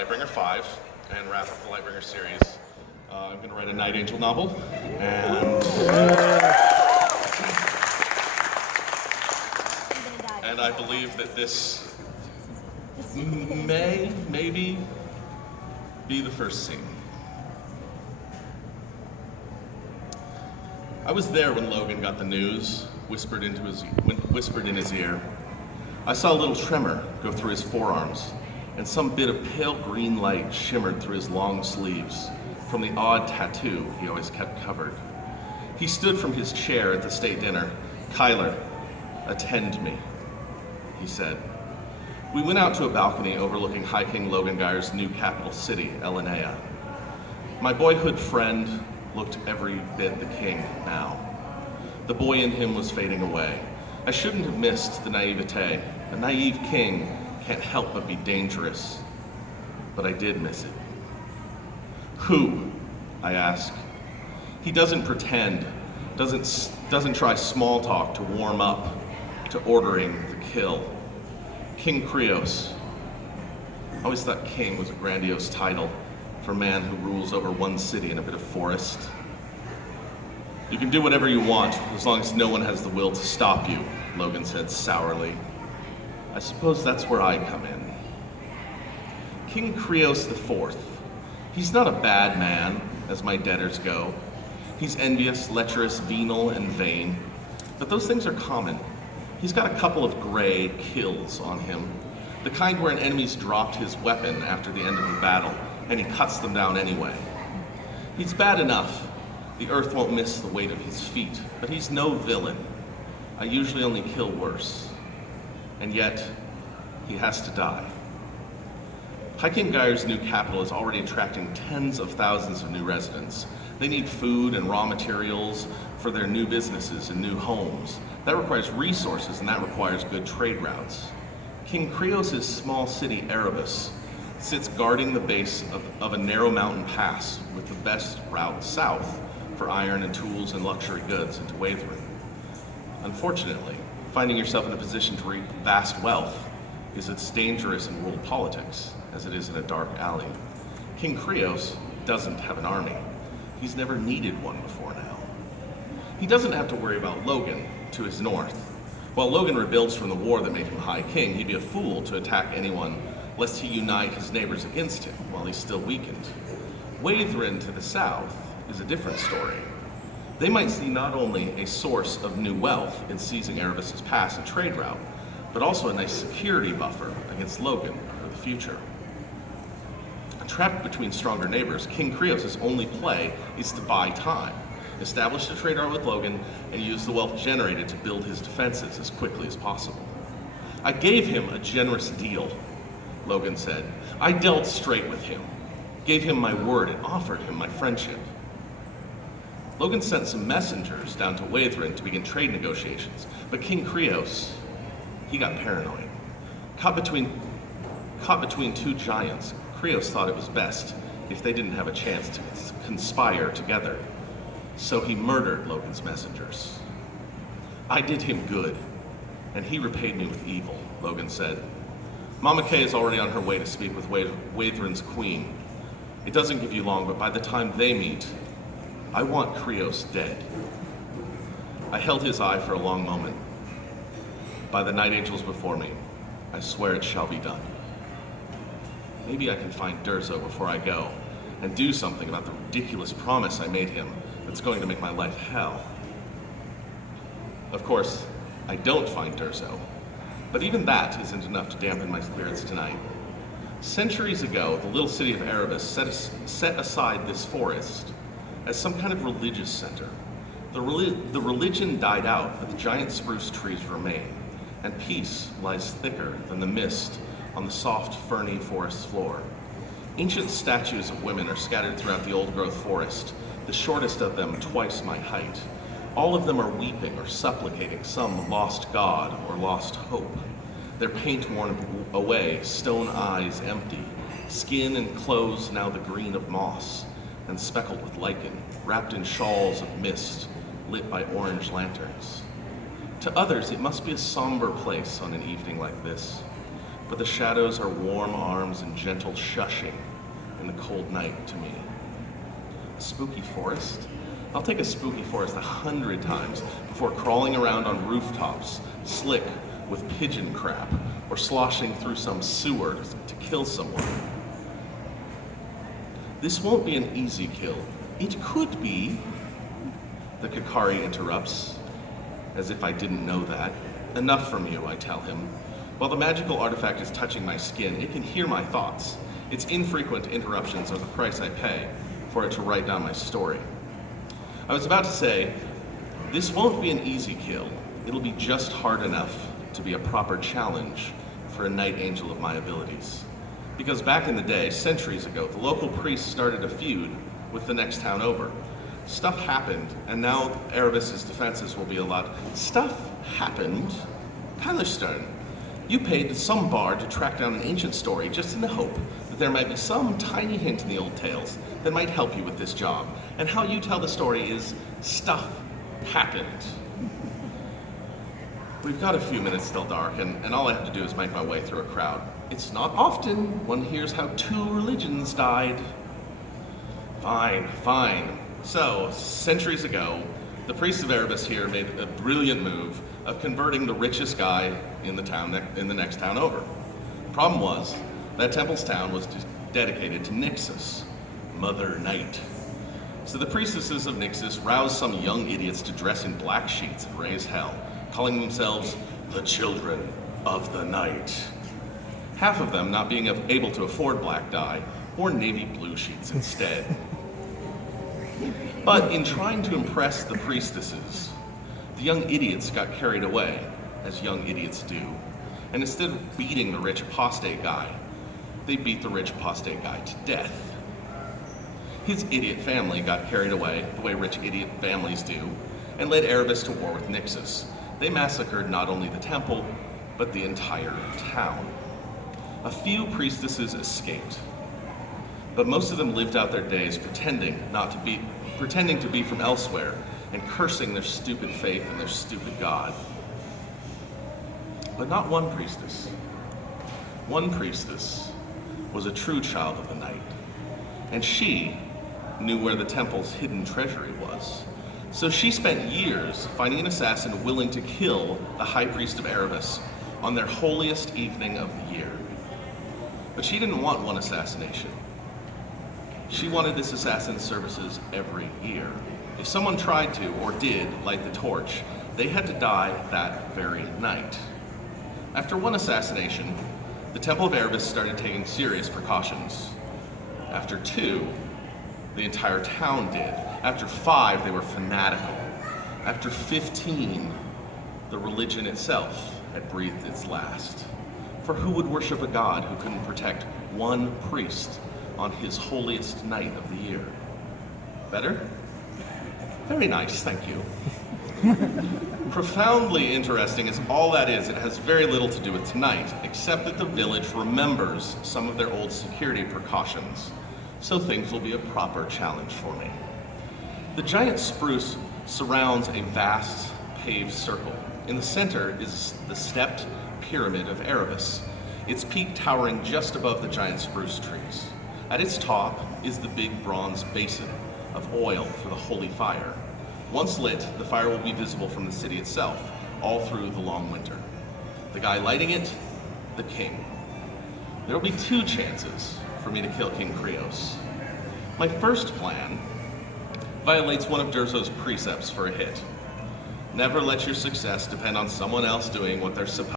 Lightbringer 5 and wrap up the Lightbringer series. I'm going to write a Night Angel novel, and I believe that this may, maybe, be the first scene. I was there when Logan got the news, whispered in his ear. I saw a little tremor go through his forearms, and some bit of pale green light shimmered through his long sleeves from the odd tattoo he always kept covered. He stood from his chair at the state dinner. "Kyler, attend me," he said. We went out to a balcony overlooking High King Logengyr's new capital city, Elenea. My boyhood friend looked every bit the king now. The boy in him was fading away. I shouldn't have missed the naivete. A naive king can't help but be dangerous. But I did miss it. "Who?" I asked. He doesn't pretend, doesn't try small talk to warm up to ordering the kill. King Krios. I always thought king was a grandiose title for a man who rules over one city and a bit of forest. "You can do whatever you want, as long as no one has the will to stop you," Logan said sourly. I suppose that's where I come in. King Krios IV. He's not a bad man, as my debtors go. He's envious, lecherous, venal, and vain. But those things are common. He's got a couple of gray kills on him, the kind where an enemy's dropped his weapon after the end of the battle, and he cuts them down anyway. He's bad enough. The earth won't miss the weight of his feet, but he's no villain. I usually only kill worse. And yet, he has to die. High King Gyr's new capital is already attracting tens of thousands of new residents. They need food and raw materials for their new businesses and new homes. That requires resources, and that requires good trade routes. King Krios' small city, Erebus, sits guarding the base of a narrow mountain pass with the best route south for iron and tools and luxury goods into Waithrin. Unfortunately, finding yourself in a position to reap vast wealth is as dangerous in world politics as it is in a dark alley. King Krios doesn't have an army. He's never needed one before now. He doesn't have to worry about Logan to his north. While Logan rebuilds from the war that made him High King, he'd be a fool to attack anyone lest he unite his neighbors against him while he's still weakened. Waithrin to the south is a different story. They might see not only a source of new wealth in seizing Erebus' pass and trade route, but also a nice security buffer against Logan for the future. Trapped between stronger neighbors, King Krios' only play is to buy time, establish a trade route with Logan, and use the wealth generated to build his defenses as quickly as possible. "I gave him a generous deal," Logan said. "I dealt straight with him, gave him my word, and offered him my friendship." Logan sent some messengers down to Waithrin to begin trade negotiations, but King Krios, he got paranoid. Caught between two giants, Krios thought it was best if they didn't have a chance to conspire together. So he murdered Logan's messengers. "I did him good, and he repaid me with evil," Logan said. "Mama Kay is already on her way to speak with Waithrin's queen. It doesn't give you long, but by the time they meet, I want Krios dead." I held his eye for a long moment. "By the night angels before me, I swear it shall be done. Maybe I can find Durzo before I go and do something about the ridiculous promise I made him that's going to make my life hell." Of course, I don't find Durzo, but even that isn't enough to dampen my spirits tonight. Centuries ago, the little city of Erebus set aside this forest as some kind of religious center. The religion died out, but the giant spruce trees remain, and peace lies thicker than the mist on the soft, ferny forest floor. Ancient statues of women are scattered throughout the old-growth forest, the shortest of them twice my height. All of them are weeping or supplicating some lost god or lost hope. Their paint worn away, stone eyes empty, skin and clothes now the green of moss, and speckled with lichen, wrapped in shawls of mist, lit by orange lanterns. To others, it must be a somber place on an evening like this. but the shadows are warm arms and gentle shushing in the cold night to me. A spooky forest? I'll take a spooky forest 100 times before crawling around on rooftops, slick with pigeon crap, or sloshing through some sewer to kill someone. This won't be an easy kill. It could be, the Kakari interrupts, as if I didn't know that. Enough from you, I tell him. While the magical artifact is touching my skin, it can hear my thoughts. Its infrequent interruptions are the price I pay for it to write down my story. I was about to say, this won't be an easy kill. It'll be just hard enough to be a proper challenge for a night angel of my abilities. Because back in the day, centuries ago, the local priest started a feud with the next town over. Stuff happened, and now Erebus's defenses will be a lot. Stuff happened? Palestern, you paid some bard to track down an ancient story just in the hope that there might be some tiny hint in the old tales that might help you with this job. And how you tell the story is, stuff happened. We've got a few minutes till dark, and all I have to do is make my way through a crowd. It's not often one hears how 2 religions died. Fine. So, centuries ago, the priests of Erebus here made a brilliant move of converting the richest guy in the next town over. The problem was, that temple's town was dedicated to Nyxus, Mother Night. So the priestesses of Nyxus roused some young idiots to dress in black sheets and raise hell, calling themselves the Children of the Night. Half of them not being able to afford black dye, wore navy blue sheets instead. But in trying to impress the priestesses, the young idiots got carried away, as young idiots do. And instead of beating the rich apostate guy, they beat the rich apostate guy to death. His idiot family got carried away, the way rich idiot families do, and led Erebus to war with Nyxus. They massacred not only the temple, but the entire town. A few priestesses escaped, but most of them lived out their days pretending to be from elsewhere and cursing their stupid faith and their stupid god. But not one priestess. One priestess was a true child of the night, and she knew where the temple's hidden treasury was. So she spent years finding an assassin willing to kill the high priest of Erebus on their holiest evening of the year. But she didn't want one assassination. She wanted this assassin's services every year. If someone tried to, or did, light the torch, they had to die that very night. After one assassination, the Temple of Erebus started taking serious precautions. After 2, the entire town did. After 5, they were fanatical. After 15, the religion itself had breathed its last. For who would worship a god who couldn't protect one priest on his holiest night of the year? Better? Very nice, thank you. Profoundly interesting is all that is. It has very little to do with tonight, except that the village remembers some of their old security precautions. So things will be a proper challenge for me. The giant spruce surrounds a vast paved circle. In the center is the stepped pyramid of Erebus, its peak towering just above the giant spruce trees. At its top is the big bronze basin of oil for the holy fire. Once lit, the fire will be visible from the city itself, all through the long winter. The guy lighting it, the king. There will be 2 chances for me to kill King Krios. My first plan violates one of Durzo's precepts for a hit. Never let your success depend on someone else doing what they're supposed to.